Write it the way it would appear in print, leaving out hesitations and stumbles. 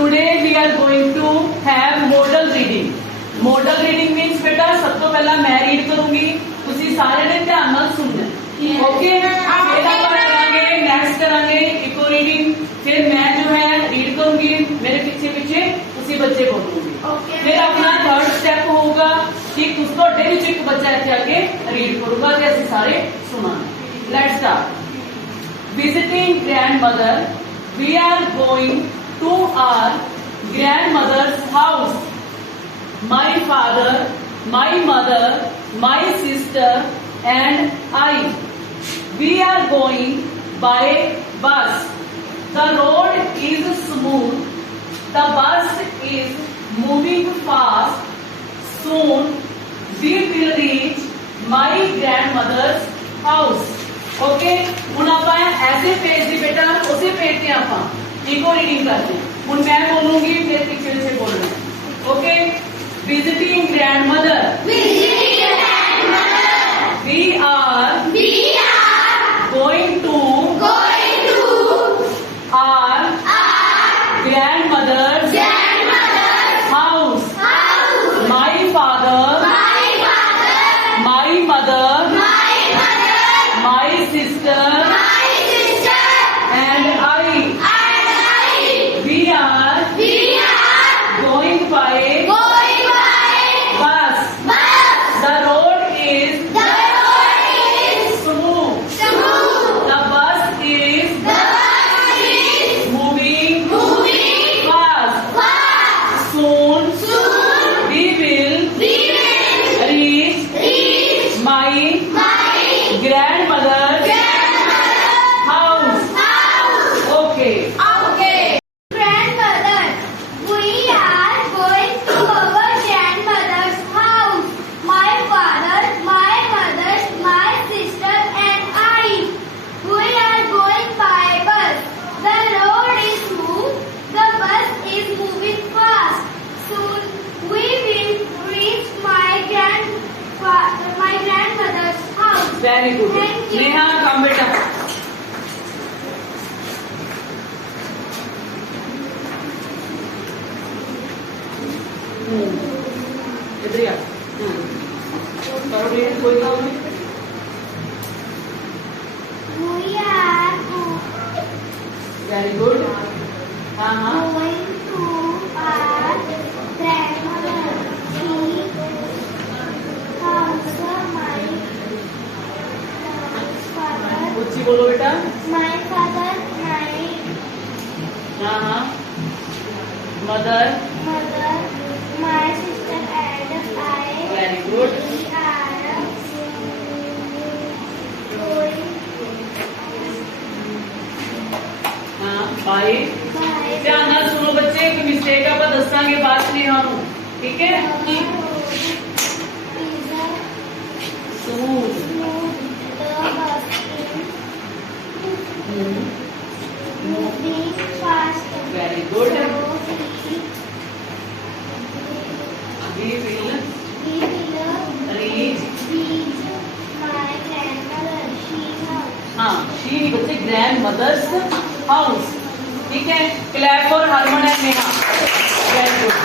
Today we are going to have model reading. Model reading means बेटा सब तो पहला मैं रीड करूंगी, तुसी सारे ने ध्यान नाल सुनना, ओके? फिर आप करांगे, नेक्स्ट करांगे इको रीडिंग, फिर मैं जो है रीड करूंगी, मेरे पीछे पीछे उसी बच्चे बोलूंगी, फिर अपना थर्ड स्टेप होगा कि उसको डेली एक बच्चा ऐसे आके रीड करूंगा, जैसे सारे सुना. Let's start. Visiting grandmother, we are going to our grandmother's house. My father, my mother, my sister and I. We are going by bus. The road is smooth. The bus is moving fast. Soon we will reach my grandmother's house. Okay, हूँ आप ऐसे page की बेटा उसी page से आप eco reading करते हैं. हूँ मैं बोलूंगी फिर पीछे से बोलना. Okay, visiting grandmother, we are going to our grandmother's house. My father, my mother, my sister and I. We are going by bus. The road is smooth. The bus is moving fast. Soon we will reach my grandmother's house. Okay. Grandmother, we are going to our grandmother's house. My father, my mother, my sister and I. We are going by bus. The road is smooth. The bus is moving fast. Soon we will reach my grandmother's house. Very good. Thank you. Neha काम बेटा. इधर आ. करो बेटा कोई काम नहीं. We are Very good. हाँ हाँ. going to our grandmother's house. My father, ऊंची बोलो बेटा. my father, my हाँ हाँ. Mother. mother, my sister and I. Very good. We are going हाँ. Bye. by ध्यान नाल सुनो बच्चे, एक मिस्टेक आप दसांगे बात नहीं हम, ठीक है? Smooth. moving fast. Very good. We will We will reach. reach my grandmother's house. हाँ, she बच्चे grandmother's house. ठीक है? Clap for Harman and Neha. Very good.